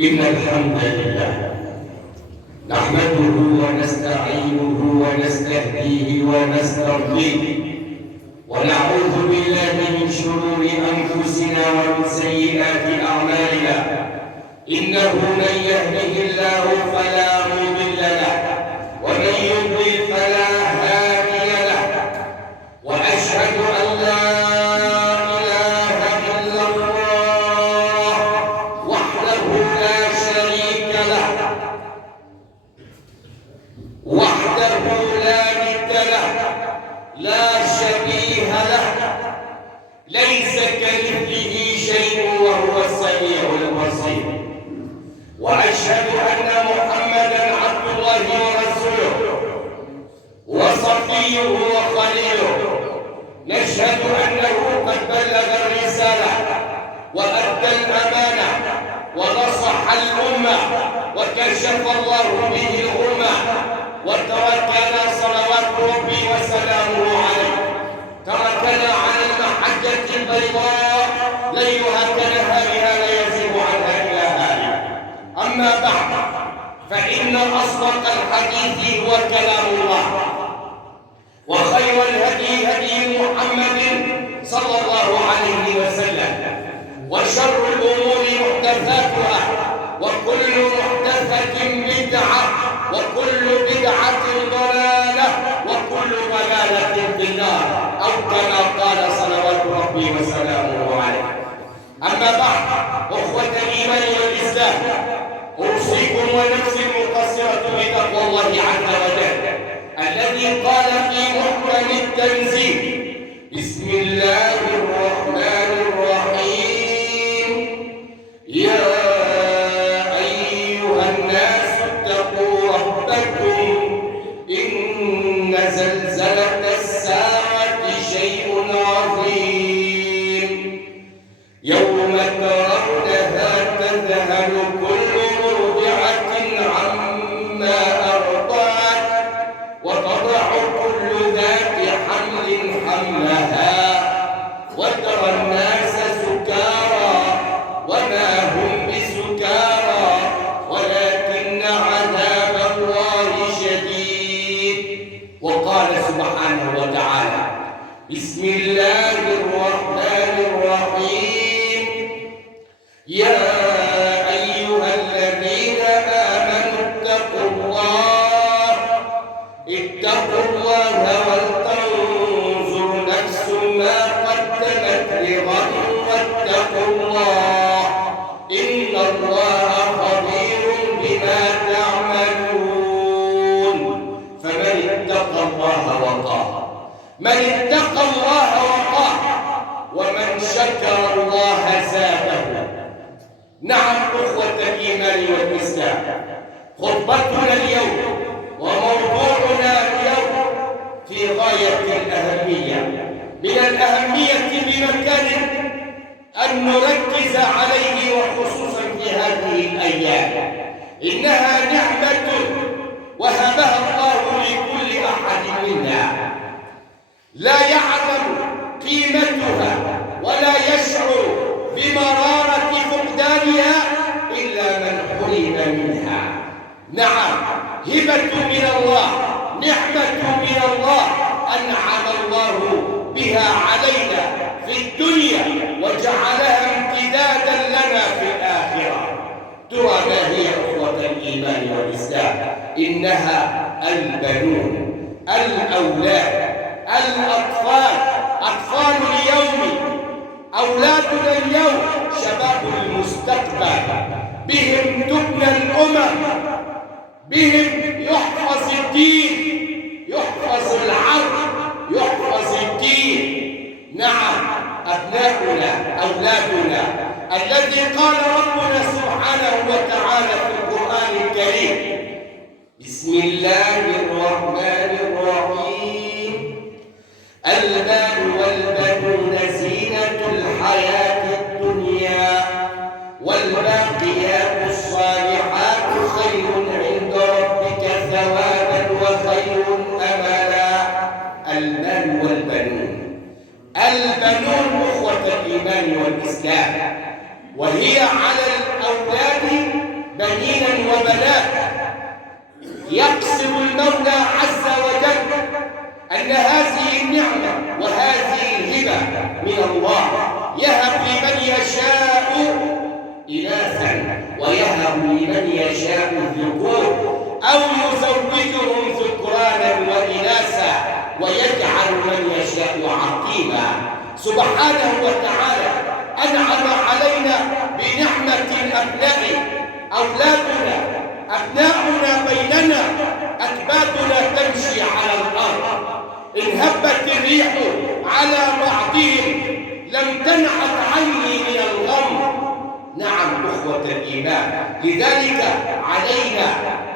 إن الحمد لله نحمده ونستعينه ونستهديه ونسترضيه ونعوذ بالله من شرور أنفسنا ومن سيئات أعمالنا. إنه من يهده الله فلا مضل له ومن يضلل فلا هادي له، وأشهد أن لا إله إلا الله وحده لا شريك له، وحده لا ند له، لا شبيه له، ليس كمثله شيء وهو السميع البصير. وأشهد أن محمدًا عبد الله ورسوله وصفيه وخليله. نشهد أنه قد بلغ الرسالة وأدى الأمانة ونصح الأمة وكشف الله به الغمة، وتركنا صلوات ربي وسلامه عليه، تركنا على المحجة البيضاء ليلها كنهارها لا يزيغ عنها إلا هالك. أما بعد، فإن أصدق الحديث هو كلام الله، وخير الهدي هدي محمد صلى الله عليه وسلم، وشر الأمور محدثاتها، وكل محدثة بدعة، وكل بدعة ضلالة، وكل ضلالة في النار، أو كما قال صلوات ربي وسلامه عليه. أما بعد، أخوة الإيمان والإسلام، أوصيكم ونفسي المقصرة بتقوى الله عز وجل الذي قال في محكم التنزيل: بسم الله الرحمن الرحيم. يا أيها الناس اتقوا ربكم إن زلزلة الساعة شيء عظيم، يوم ترونها تذهل كل مرضعة عما أرضعت وتضع كل ذات حمل حملها، وترى الناس سكارى وما هم بسكارى ولكن عذاب الله شديد. وقال سبحانه وتعالى: بسم الله الرحمن الرحيم. يا أيها الذين آمنوا اتقوا الله ولتنظر نفس ما قدمت لغد واتقوا الله إن الله خبير بما تعملون. فمن اتقى الله وقاه، من اتقى الله وقاه، ومن شكر الله زاده. نعم أخوة الإيمان والإسلام، خطبتنا اليوم وموضوعنا اليوم في غاية الأهمية، من الأهمية بمكان أن نركز عليه، وخصوصا في هذه الأيام. إنها نعمة وهبها الله لكل أحد منا، لا يعلم قيمتها ولا يشعر بمرارة فقدانها إلا من حرم منها. نعم، هبة من الله، نعمة من الله أنعم الله بها علينا في الدنيا وجعلها امتدادا لنا في الآخرة. ترى ما هي أخوة الإيمان والإسلام؟ إنها البنون، الأولاد، الأطفال، أطفال اليوم، أولادنا اليوم، شباب المستقبل. بهم تبنى الأمم، بهم يحفظ الدين، يحفظ العرض، يحفظ الدين. نعم، أبناؤنا، أولادنا، الذي قال ربنا سبحانه وتعالى في القرآن الكريم: بسم الله الرحمن الرحيم. المال والبنون زينة الحياة الدنيا، والباقيات الصالحات خير عند ربك ثوابا وخير أملا. المال والبنون، البنون أخوة الإيمان والإسلام، وهي على الأولاد بنينا وبنات. يقصد المولى عز وجل أن هذه النعمة وهذه الهبة من الله يهب لمن يشاء إناثا ويهب لمن يشاء الذكور أو يزوجهم ذكرانا وإناثا ويجعل من يشاء عقيما. سبحانه وتعالى أنعم علينا بنعمة أبناء أولادنا، أبناؤنا بيننا، أكبادنا تمشي على الأرض. إن هبت الريح على بعضهم لم تنعت عني من الغم. نعم أخوة الإيمان، لذلك علينا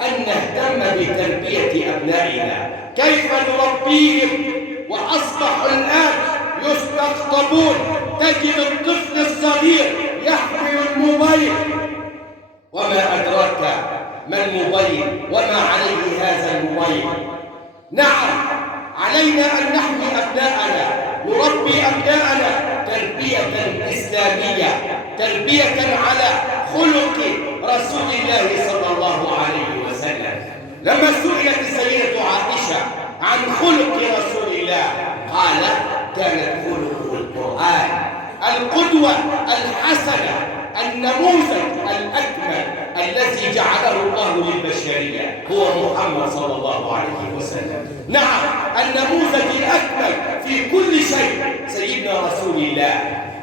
أن نهتم بتربية أبنائنا. كيف نربيهم وأصبحوا الآن يستقطبون؟ تجد الطفل الصغير يحمل الموبايل، وما أدراك ما الموبايل وما عليه هذا الموبايل. نعم علينا أن نحمي أبناءنا، نربي أبناءنا تربية إسلامية، تربية على خلق رسول الله صلى الله عليه وسلم. لما سئلت السيدة عائشة عن خلق رسول الله قالت كانت خلقه القرآن، القدوة الحسنة، النموذج الأكمل الذي جعله الله للبشرية هو محمد صلى الله عليه وسلم. نعم النموذج الأكمل في كل شيء سيدنا رسول الله،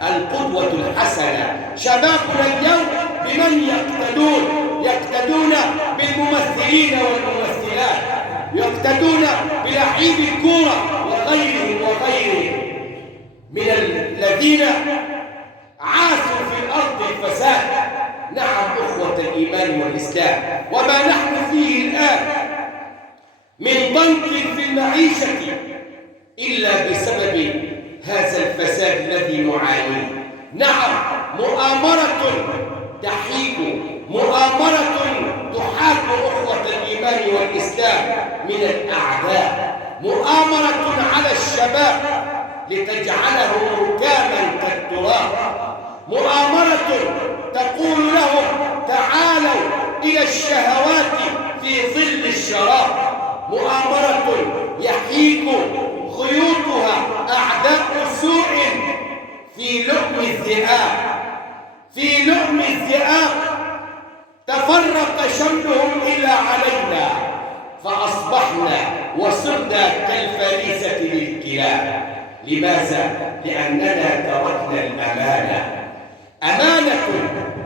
القدوة الحسنة. شبابنا اليوم بمن يقتدون؟ يقتدون بالممثلين والممثلات، يقتدون بلعيب الكورة وغيرهم من الذين عاشوا في الأرض الفساد. نعم أخوة الإيمان والإسلام، وما نحن فيه الآن من ضنك في المعيشة إلا بسبب هذا الفساد الذي نعانيه. نعم مؤامرة تحيك، مؤامرة تحاك أخوة الإيمان والإسلام من الأعداء، مؤامرة على الشباب لتجعلهم ركاما كالتراب، مؤامرة تقول لهم تعالوا إلى الشهوات في ظل الشراب، مؤامرة يحيك خيوطها أعداء سوء في لؤم الذئاب، في لؤم الذئاب تفرق شملهم إلا علينا فأصبحنا وصرنا كالفريسة للكلاب. لماذا؟ لأننا تركنا الأمانة، أمانة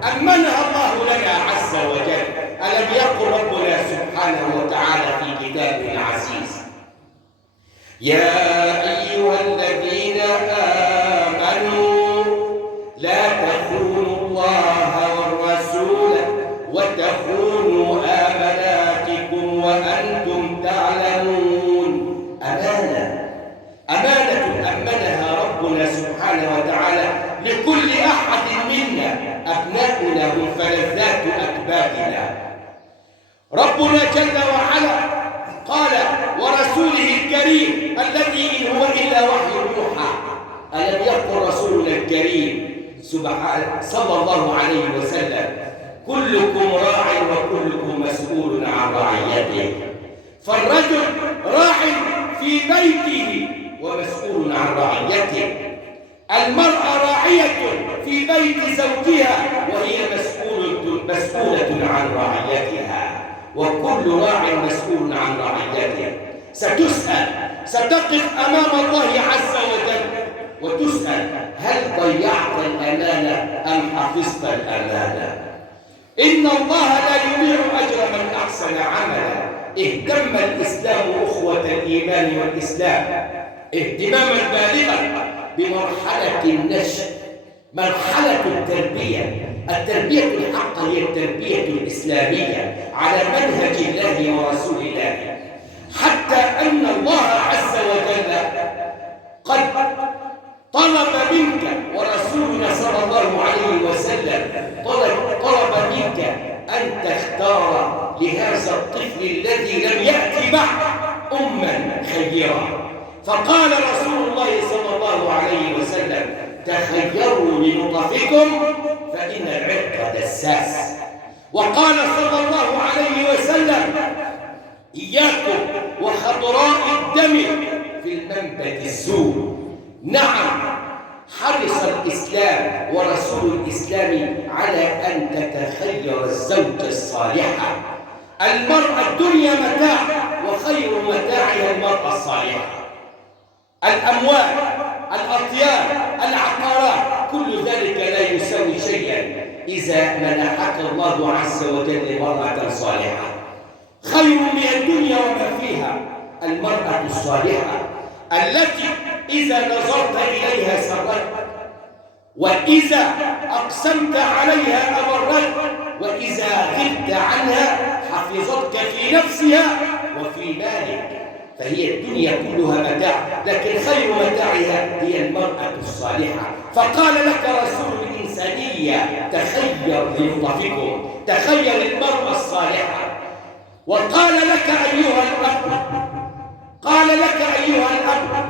أمنها الله لنا عز وجل. ألم يقل ربنا سبحانه وتعالى في كتابه العزيز يا أيها الذين آمنوا لا تخونوا الله والرسول وتخونوا آماناتكم وأنتم تعلمون. أمانة أمنها ربنا سبحانه وتعالى لكل أحد منا. أبناؤنا هم فلذات أكبادنا. ربنا جل وعلا قال ورسوله الكريم الذي إن هو إلا وحي يوحى. ألم يقل رسولنا الكريم صلى الله عليه وسلم كلكم راع وكلكم مسؤول عن رعيته؟ فالرجل راع في بيته ومسؤول عن رعيته، المرأة راعية في بيت زوجها وهي مسؤولة عن رعيتها، وكل راع مسؤول عن رعيته. ستسأل، ستقف أمام الله عز وجل وتسأل هل ضيعت الأمانة أم حفظت الأمانة؟ إن الله لا يضيع أجر من أحسن عملا. اهتم الإسلام أخوة الإيمان والإسلام اهتماما بالغا بمرحلة النشء، مرحلة التربية. التربية الحقة هي التربية الإسلامية على منهج الله ورسول الله، حتى أن الله عز وجل قد طلب منك ورسولنا صلى الله عليه وسلم طلب منك أن تختار لهذا الطفل الذي لم يأتي بعد أما خيرا. فقال رسول الله صلى الله عليه وسلم تخيروا لنطفكم فإن العرق دساس. وقال صلى الله عليه وسلم: إياكم وخضراء الدم في المنبت السوء. نعم، حرص الإسلام ورسول الإسلام على أن تتخير الزوجة الصالحة. المرأة الدنيا متاع، وخير متاعها المرأة الصالحة. الأموال، الأطيار، العقارات، كل ذلك لا يساوي شيئا إذا منحك الله عز وجل مرأة صالحة. خير من الدنيا وما فيها المرأة الصالحة التي إذا نظرت إليها سرت، وإذا أقسمت عليها أبرت، وإذا غبت عنها حفظتك في نفسها وفي مالك. فهي الدنيا كلها متاع، لكن خير متاعها هي المرأة الصالحة. فقال لك رسول الإنسانية: تخير لنطفكم، تخير المرأة الصالحة. وقال لك أيها الأب، قال لك أيها الأب: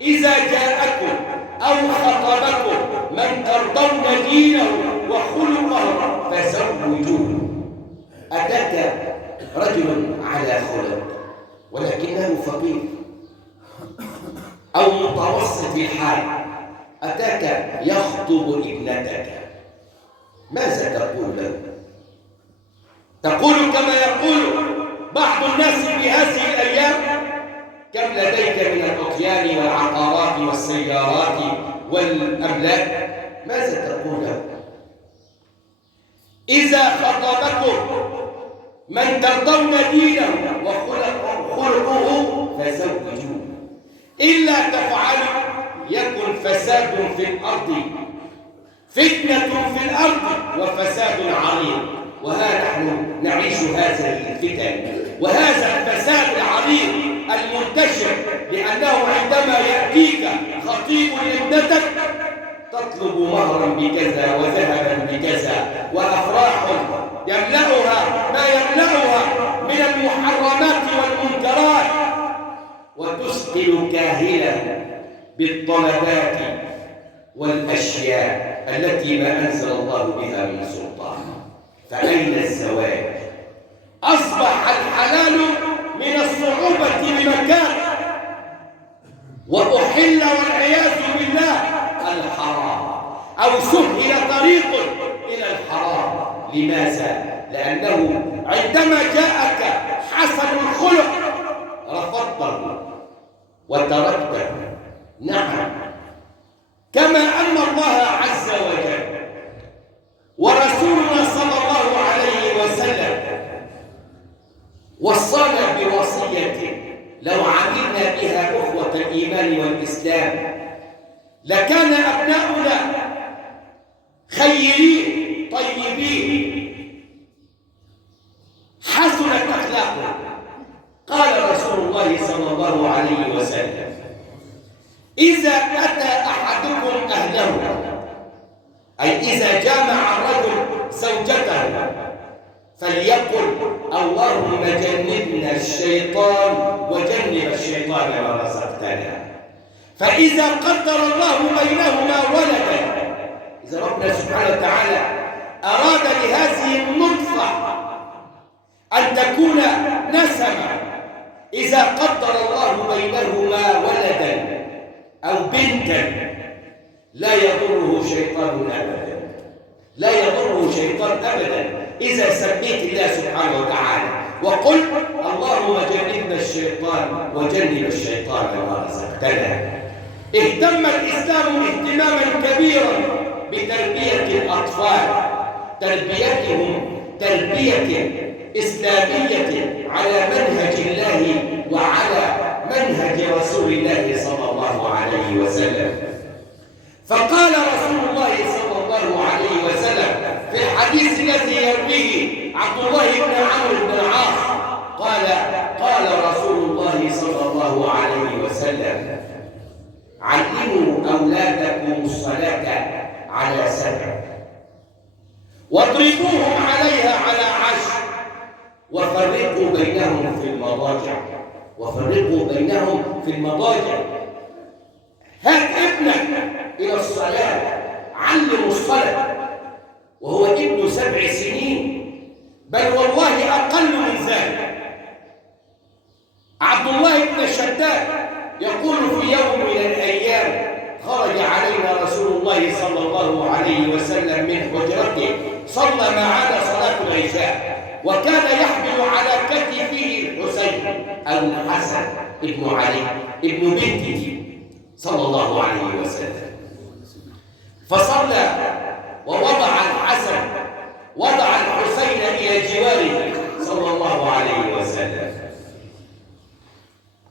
إذا جاءكم أو خطبكم من ترضون دينه وخلقه فزوجوه. أتاك رجل على خلق ولكنه فقير أو متوسط الحال، أتاك يخطب ابنتك، ماذا تقول له؟ تقول كما يقول بعض الناس في هذه الأيام: كم لديك من الأطيان والعقارات والسيارات والأملاك؟ ماذا تقول له؟ إذا خطبكم من ترضون دينه وخلقه فزوجوه، إلا تفعلوا يكن فساد في الأرض، فتنة في الأرض وفساد عريض. وها نحن نعيش هذه الفتن وهذا الفساد العريض المنتشر، لأنه عندما يأتيك خطيب لابنتك تطلب مهرا بكذا وذهبا بكذا وأفراح يملأها ما يملأها من المحرمات والمنكرات، وتسقل كاهلا بالطلبات والأشياء التي ما أنزل الله بها من سلطان. فأين الزواج؟ أصبح الحلال من الصعوبة بمكان، وأحل والعياذ بالله الحرام، أو سهل طريق إلى الحرام. لماذا؟ لأنه عندما جاءك حسن الخلق رفضته وتركته. نعم، كما أن الله عز وجل ورسولنا صلى الله عليه وسلم وصانا بوصية لو عملنا بها أخوة الإيمان والإسلام لكان أبناؤنا خيرين طيبين حسنت أخلاقهم. قال رسول الله صلى الله عليه وسلم: إذا أتى أحدكم أهله، أي إذا جامع الرجل زوجته، فليقل: اللهم جنبنا الشيطان وجنب الشيطان ما رزقتنا. فإذا قدر الله بينهما ولدا، إذا ربنا سبحانه وتعالى أراد لهذه النطفة أن تكون نسمة، إذا قدر الله بينهما ولدا أو بنتا لا يضره شيطان أبدا، لا يضره شيطان أبدا إذا سميت الله سبحانه وتعالى وقل: اللهم جنبنا الشيطان وجنب الشيطان ما رزقتنا. اهتم الإسلام اهتماما كبيرا بتربية الأطفال، تربيتهم تربية إسلامية على منهج الله وعلى منهج رسول الله صلى الله عليه وسلم. فقال رسول الله صلى الله عليه وسلم في الحديث الذي يرويه عبد الله بن عمرو بن العاص قال رسول الله صلى الله عليه وسلم: علموا أولادكم الصلاة على 7، واضربوهم عليها على 10، وفرقوا بينهم في المضاجع، وفرقوا بينهم في المضاجع. هات ابنك إلى الصلاة، علموا الصلاة وهو ابن 7 سنين، بل والله أقل من ذلك. عبد الله بن شداد يقول في يوم من الأيام خرج علينا رسول الله صلى الله عليه وسلم من حجرته، صلى معنا صلاة العشاء، وكان يحمل على كتفه الحسين أو الحسن ابن علي ابن بنته صلى الله عليه وسلم، فصلى ووضع الحسن وضع الحسين إلى جواره صلى الله عليه وسلم،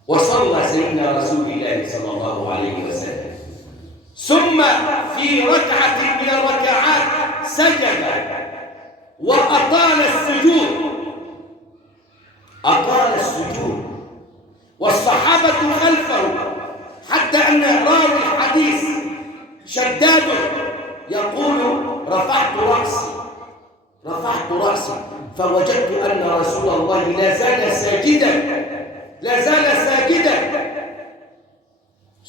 وصلى سيدنا رسول الله صلى الله عليه وسلم، ثم في ركعة من الركعات سجد وأطال السجود، أطال السجود، والصحابة خلفه، حتى أن راوي الحديث شداد يقول رفعت رأسي فوجدت أن رسول الله لا زال ساجدا،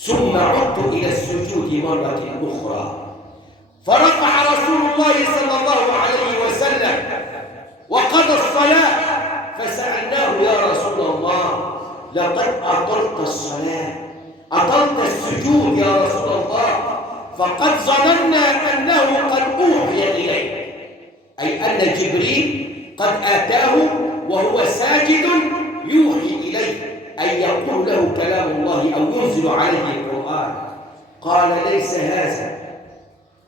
ثم عدت إلى السجود مرة أخرى، فرفع رسول الله صلى الله عليه وسلم وقضى الصلاة، فسألناه يا رسول الله لقد أطلت الصلاة، أطلت السجود يا رسول الله، فقد ظننا أنه قد أوحي إليه، أي أن جبريل قد آتاه وهو ساجد يوحي إليه، أي يقول له كلام الله أو ينزل عليه القرآن. قال ليس هذا.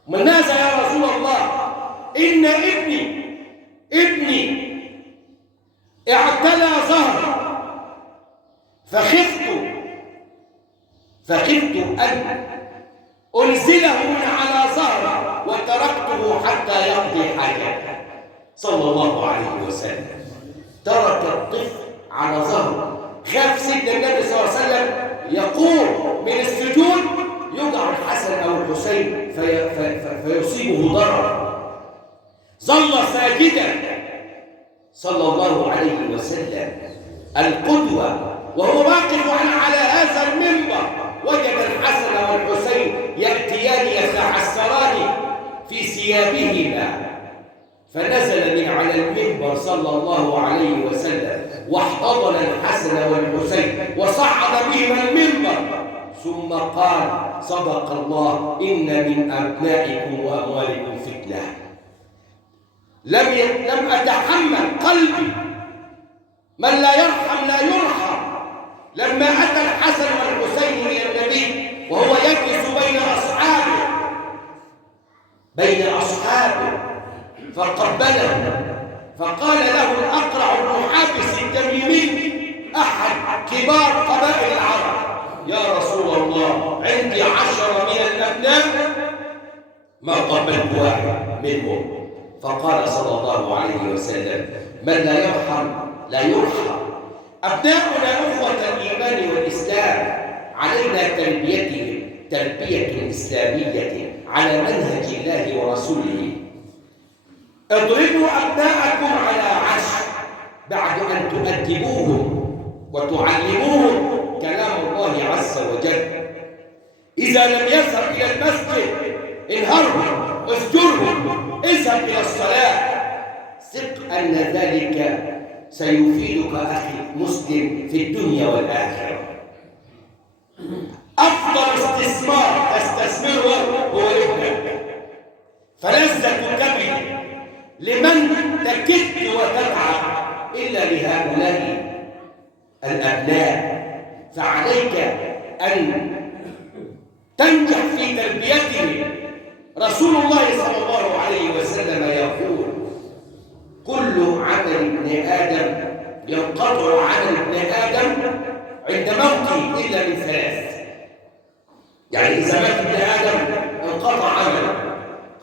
من هذا يا رسول الله؟ إن ابني اعتلى ظهري فخفت أن أنزله من على ظهري وتركته حتى يقضي حاجته صلى الله عليه وسلم. ترك الطفل على ظهره، خاف سيدنا النبي صلى الله عليه وسلم يقوم من السجود يقع الحسن أو الحسين فيصيبه ضرر، ظل ساجدا صلى الله عليه وسلم القدوة، وهو واقف على هذا المنبر وجد الحسن والحسين يأتيان يتعسران في ثيابهما، فنزل من على المنبر صلى الله عليه وسلم واحتضن الحسن والحسين وصعد بهما المنبر، ثم قال صدق الله إن من أبنائكم وأموالكم فتنة. لم أتحمل قلبي، من لا يرحم لا يرحم. لما أتى الحسن والحسين إلى النبي وهو يجلس بين أصحابه فقبله، فقال له الأقرع بن حابس التميمي أحد كبار قبائل العرب يا رسول الله عندي 10 من الأبناء ما قبلت واحد منهم. فقال صلى الله عليه وسلم من لا يرحم لا يرحم. أبناؤنا أخوة الإيمان والإسلام علينا تربيتهم تربية إسلامية على منهج الله ورسوله. اضربوا أبناءكم على 10 بعد أن تؤدبوهم وتعلموهم كلام الله عز وجل. إذا لم يذهب إلى المسجد انهرهم اسجرهم، اذهب إلى الصلاة. ثق أن ذلك سيفيدك أخي المسلم في الدنيا والآخرة. أفضل استثمار تستثمره هو ابنك، فلذة كبد لمن تكد وتتعب إلا لهؤلاء الأبناء. فعليك أن تنجح في تربيتهم. رسول الله صلى الله عليه وسلم يقول كل عمل ابن آدم ينقطع عمل ابن آدم عند موته إلا من 3. يعني إذا مات ابن آدم انقطع عمله،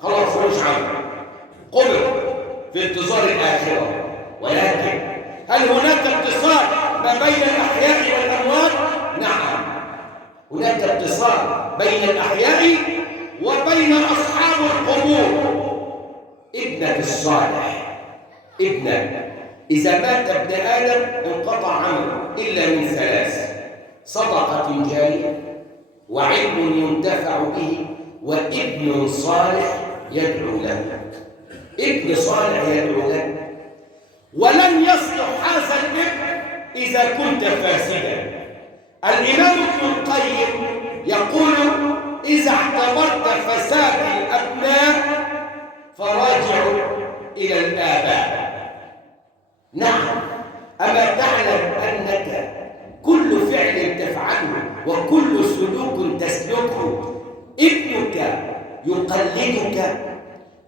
خلاص مش عمل، قبر في انتظار الآخرة. ولكن هل هناك اتصال ما بين الأحياء والأموات؟ نعم، هناك اتصال بين الأحياء وبين أصحاب القبور. ابنك الصالح، ابنك إذا مات ابن آدم انقطع عمله إلا من 3: صدقة جارية، وعلم ينتفع به، وابن صالح يدعو له. ابن صالح يدعو له. ولن يصلح هذا الابن إذا كنت فاسدا. الإمام ابن القيم يقول: إذا اعتبرت فساد الأبناء فراجع إلى الآباء. نعم، أما تعلم أنك كل فعل تفعله وكل سلوك تسلكه ابنك يقلدك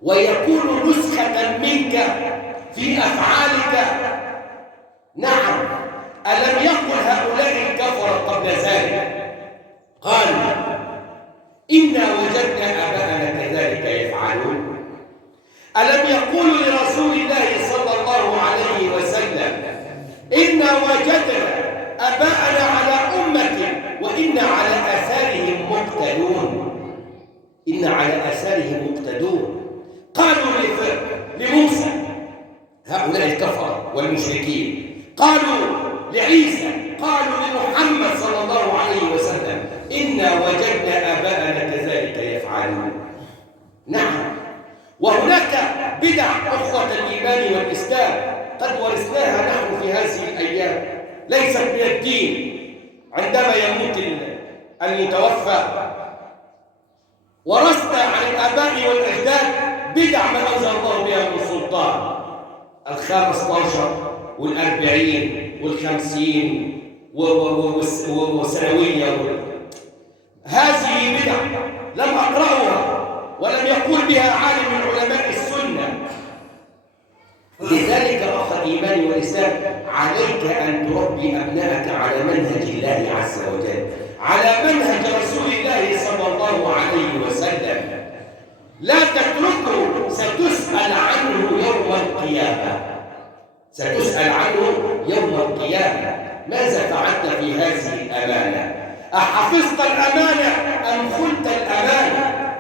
ويكون نسخة منك في أفعالك؟ نعم. ألم يقل هؤلاء الكفرة قبل ذلك؟ قالوا: إنا وجدنا آباءنا كذلك يفعلون. ألم يقولوا لرسول الله صلى الله عليه وسلم: إنا وجدنا آباءنا على أمة وإنا على آثارهم مقتدون. إنا على آثارهم مقتدون. قالوا لموسى هؤلاء الكفرة والمشركين، قالوا لعيسى، قالوا لمحمد صلى الله عليه وسلم: إنا وجدنا آباءنا كذلك يفعلون. نعم. وهناك بدع أخوة الإيمان والإسلام قد ورثناها نحن في هذه الأيام، ليست من الدين. عندما يموت المتوفى ورثنا عن الآباء والأجداد بدع ما أنزل الله بها من سلطان، 15 والأربعين والخمسين والسنوية. هذه بدع لم أقرأها ولم يقول بها عالم من علماء السنة. لذلك أخ الإيمان والإسلام عليك أن تربي أبنائك على منهج الله عز وجل، على منهج رسول الله صلى الله عليه وسلم. لا تتركه، ستسأل عنه يوم القيامة. ستسأل عنه يوم القيامة. ماذا فعلت في هذه الأمانة؟ أحفظت الأمانة أم خنت الأمانة؟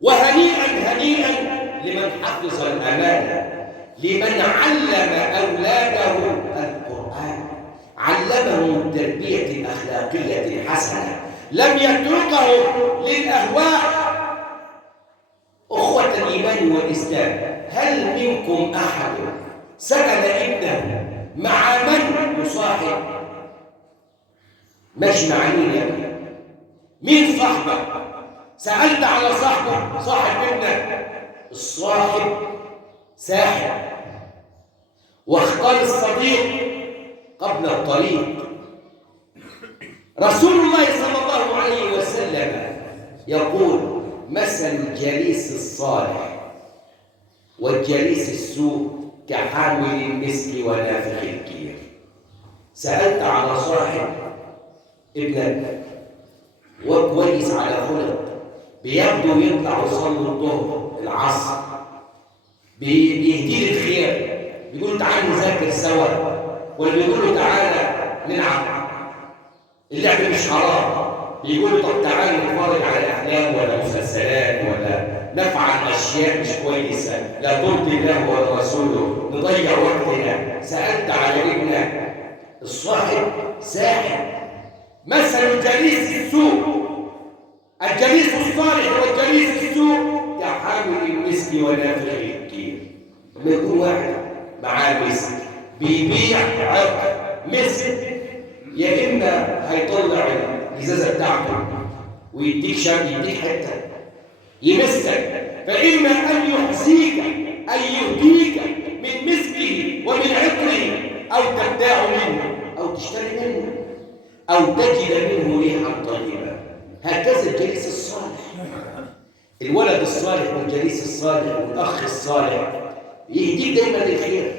وهنيئا هنيئا لمن حفظ الأمانة، لمن علم أولاده القرآن، علمهم التربية الأخلاقية الحسنة، لم يتركه للأهواء. أخوة الإيمان والإسلام، هل منكم أحد سأل ابنه مع من يصاحب؟ مش مع مين يا ابني؟ مين صاحبك؟ سألت على صاحبه؟ صاحب ابنك. الصاحب ساحب، واختار الصديق قبل الطريق. رسول الله صلى الله عليه وسلم يقول: مثل الجليس الصالح والجليس السوء كحامل المسك ونافخ الكير. سألت على صاحب ابنك وكويس على خلق، بيبدو يطلع يصلي الظهر العصر، بيهدي له الخير، بيقول تعالى نذاكر سوا، ولا بيقول له تعالى نلعب، اللعب مش حرام، بيقول طب تعالى نتفرج على افلام ولا مسلسلات ولا نفعل اشياء مش كويسه لا ترضي الله ولا رسوله، نضيع وقتنا. سالت على ابنك. الصاحب ساحب. مثل الجليس السوء، الجليس الصالح والجليس السوء كحامل المسك ونافخ الكير. لما يكون واحد معاه مسك بيبيع عقد مسك، يا اما هيطلع الازازه بتاعته ويديك شاب، يديك حته يمسك، فاما ان يحزيك ان يهديك من مسكه ومن عطره، او تبتاع منه او تشتري منه او تجد منه ريحا طيبه. هكذا الجليس الصالح، الولد الصالح والجليس الصالح والاخ الصالح يهديك دائما للخير،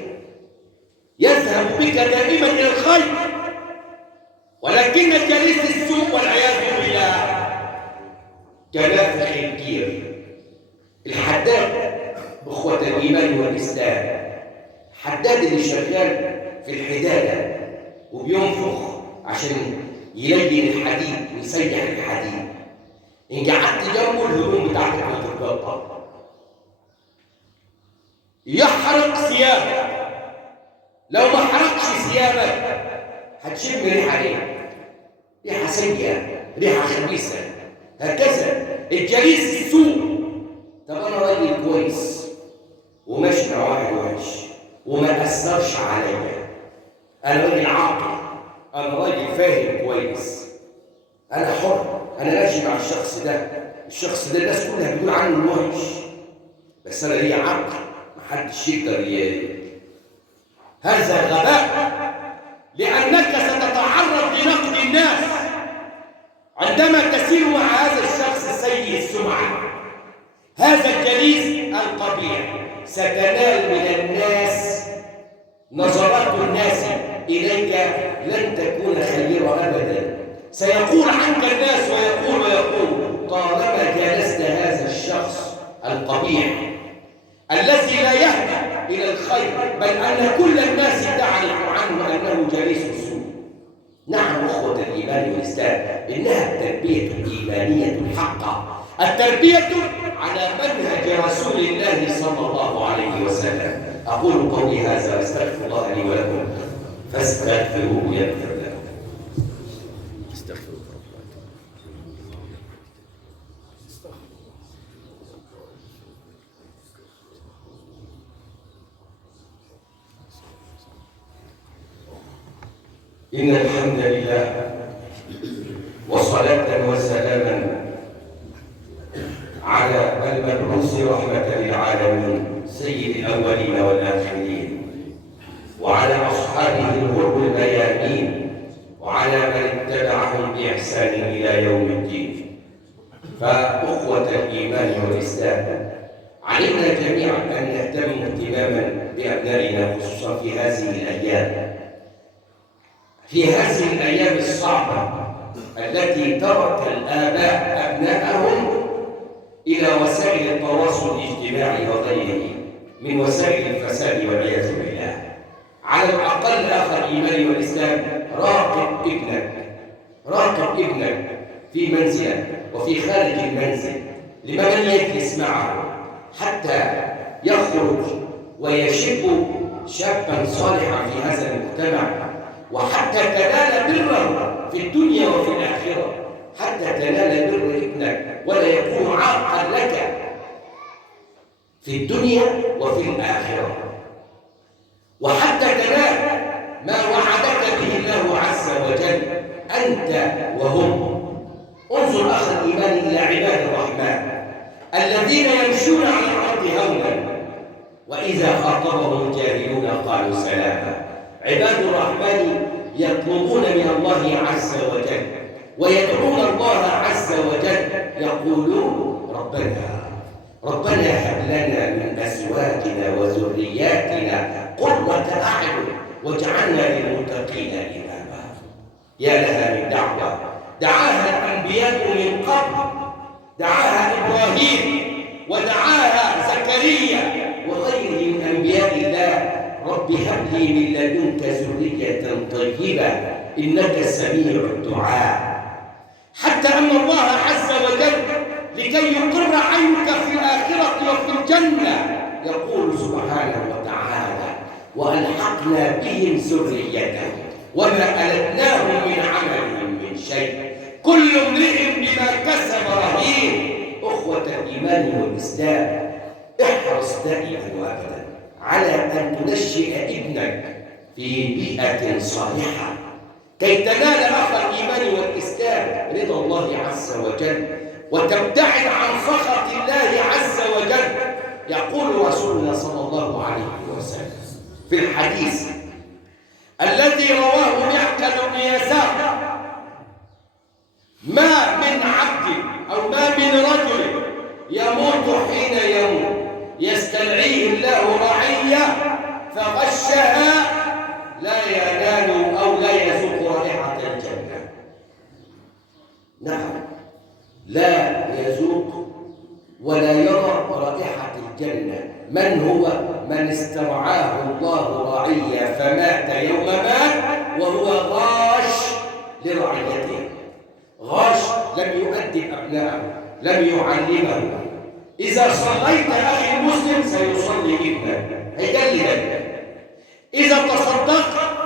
يذهب بك دائما الى الخير. ولكن الجليس السوء والعياذ بالله كنافخ الكير. الحداد اخوه الايمان والاسلام، حداد اللي شغال في الحداده وبينفخ عشان يلين الحديد ويسيح الحديد، ان قعدت جنبه الهدوم بتاعتك هتتقطع، يحرق ثيابك. لو ما حرقش ثيابك هتشم ريحه ايه؟ ريحه سيئه، ريحه خبيثه. هكذا الجليس السوء. طب انا راجل كويس وماشي مع واحد وحش، وما أثرش عليا. أنا راجل عاقل، أنا راجل فاهم كويس، أنا حر، أنا ماشي مع الشخص ده، الشخص ده الناس كلها بتقول عنه إنه وحش، بس أنا ليا عقل محدش يقدر هذا غباء، لأنك ستتعرض لنقد الناس عندما تسير مع هذا الشخص سيء السمعة، هذا الجليس القبيح. ستنال من الناس نظرات الناس إليك لن تكون خيرا أبدا. سيقول عنك الناس ويقول طالما جالست هذا الشخص القبيح الذي لا يهدى إلى الخير، بل أن كل الناس تعرف عنه أنه جليس سوء. نعم أخوة الإيمان والإسلام، إنها التربية الإيمانية الحقة، التربية على منهج رسول الله صلى الله عليه وسلم. أقول قولي هذا وأستغفر الله لي ولكم فاستغفروه يغفر لكم. استغفروا إن الحمد لله وصلاة وسلاما على المبعوث رحمة للعالمين سيد الأولين والآخرين، وعلى أصحابه الغر الميامين، وعلى من اتبعهم بإحسان إلى يوم الدين. فأخوة الإيمان والإسلام، علينا جميعا أن نهتم اهتماما بأبنائنا، خصوصا في هذه الأيام، في هذه الأيام الصعبة التي ترك الآباء أبنائهم إلى وسائل التواصل الاجتماعي وغيره من وسائل الفساد والعياذ بالله. على الأقل أخ الإيمان والإسلام، راقب ابنك في منزلك وفي خارج المنزل، لمن يجلس معه حتى يخرج ويشب شابا صالحا في هذا المجتمع، وحتى تنال بره في الدنيا وفي الآخرة، حتى تنال بر ابنك ولا يكون عاقا لك في الدنيا وفي الآخرة، وحتى تنال ما وعدك به الله عز وجل أنت وهم. انظر أخ الإيمان إلى عباد الرحمن الذين يمشون على الأرض هونا وإذا خاطبهم الجاهلون قالوا سلاما. عباد الرحمن يطلبون من الله عز وجل ويدعون الله عز وجل، يقولون ربنا هب لنا من أزواجنا وذرياتنا قرة أعين واجعلنا للمتقين إماما. يا لها من دعوة دعاها الأنبياء من قبل، دعاها إبراهيم ودعاها زكريا وغيره من أنبياء الله. رب هب لي من لدنك ذرية طيبة إنك سميع الدعاء. حتى أن الله عز وجل لكي يقر عينك في الآخرة وفي الجنة يقول سبحانه وتعالى وألحقنا بهم ذريتهم وما ألتناهم من عملهم من شيء كل امرئ بما كسب رهين. أخوة الإيمان والإسلام، احرص دائما وأبدا على أن تنشئ ابنك في بيئة صالحة كي تنال أخ الإيمان والإسلام رضا الله عز وجل وتبتعد عن سخط الله عز وجل. يقول رسولنا صلى الله عليه وسلم في الحديث الذي رواه معقل بن يسار: ما من عبد أو ما من رجل يموت حين يموت يسترعيه الله رعية فغشها لا ينال أو لا يذوق رائحة الجنة. نعم، لا يذوق ولا يرى رائحة الجنة. من هو؟ من استرعاه الله رعية فمات يوم مات وهو غاش لرعيته، غاش، لم يؤدب أبنائه، لم يعلمه. إذا صليت أخي المسلم سيصلي ابنك، هيجلدك. إذا تصدقت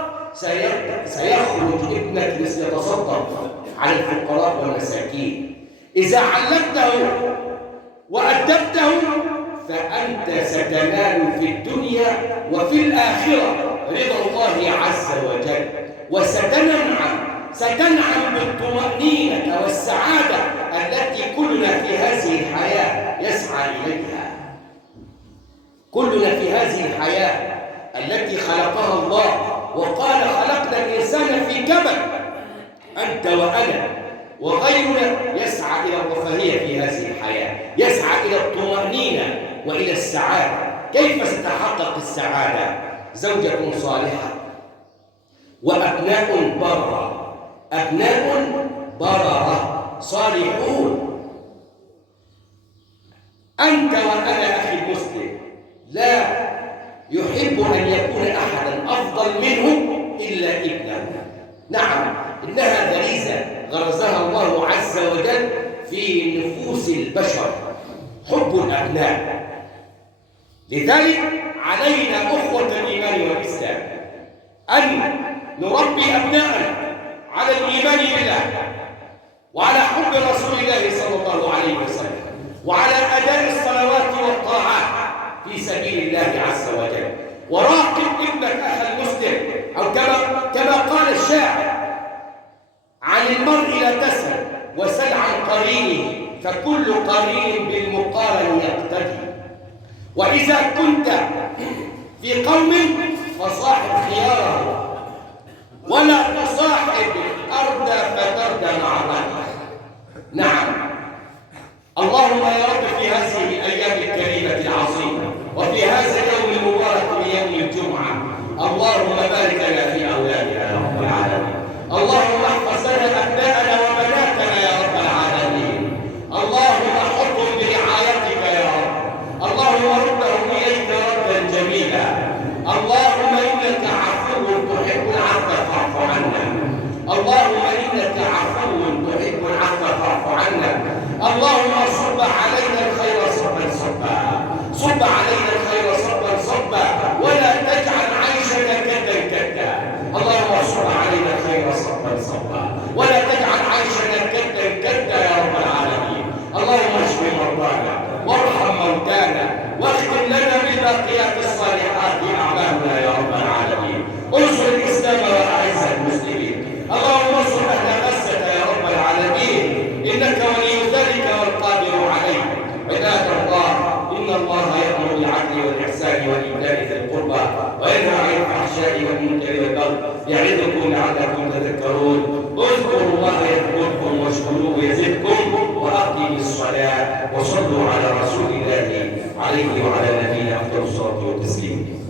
سيخرج ابنك ليتصدق على الفقراء والمساكين. إذا علمته وأدبته فأنت ستنال في الدنيا وفي الآخرة رضا الله عز وجل، ستنعم بالطمأنينة والسعادة التي كلنا في هذه الحياة يسعى إليها. كلنا في هذه الحياة التي خلقها الله وقال خلقنا الإنسان في كبد، أنت وأنا وغيرنا يسعى إلى الرفاهية في هذه الحياة، يسعى إلى الطمأنينة وإلى السعادة. كيف ستتحقق السعادة؟ زوجة صالحة وأبناء بررة، أبناء بررة صالحون. أنت وأنا أخي المسلم لا يحب أن يكون أحدا أفضل منه إلا ابنه. نعم، إنها غريزة غرزها الله عز وجل في نفوس البشر، حب الأبناء. لذلك علينا أخوة الإيمان والإسلام أن نربي أبناءنا على الإيمان بالله وعلى حب رسول الله صلى الله عليه وسلم وعلى أداء الصلوات والطاعات في سبيل الله عز وجل. وراقب ابنك أخي المسلم، أو كما قال الشاعر: عن المرء لا تسأل وسل عن قرينه، فكل قرين بالمقارن يقتدي. وإذا كنت في قوم فصاحب خياره ولا تصاحب الأرض فترد مع الرجل. نعم، اللهم يا رب في هذه الأيام الكريمة العظيمة وفي هذا اليوم المبارك بيوم الجمعة، اللهم بارك لنا في أولادنا يا رب العالمين. اللهم احفظ لنا أبناءنا وبناتنا يا رب العالمين. اللهم احفظهم برعايتك يا رب. اللهم ردهم إليك ردا جميلا. اللهم إنك عفو تحب العفو فاعف عنا. اللهم إنك عفو تحب العفو فاعف عنا. اللهم صب علينا الخير صبا صبا، صب علينا الخير صبا صبا، ولا تجعل عيشنا كدا كدا. اللهم صب علينا الخير صبا صبا، ولا تجعل عيشنا كدا كدا يا رب العالمين. اللهم اشف مرضانا وارحم موتانا واختم لنا بالباقيات الصالحات اعمالنا يا رب العالمين. انصر الاسلام واعز المسلمين. اللهم انصر اهل غزه يا رب العالمين، انك ولي ذلك والقادر عليه. عباد الله، ان الله يامر بالعدل والاحسان وايتاء ذي القربى وينهى عن الفحشاء والمنكر والبغي يعظكم لعلكم تذكرون. اذكروا الله يذكركم واشكروه يزدكم واقيموا الصلاه وصلوا على رسول الله عليه وعلى نبينا افضل الصلاه والتسليم.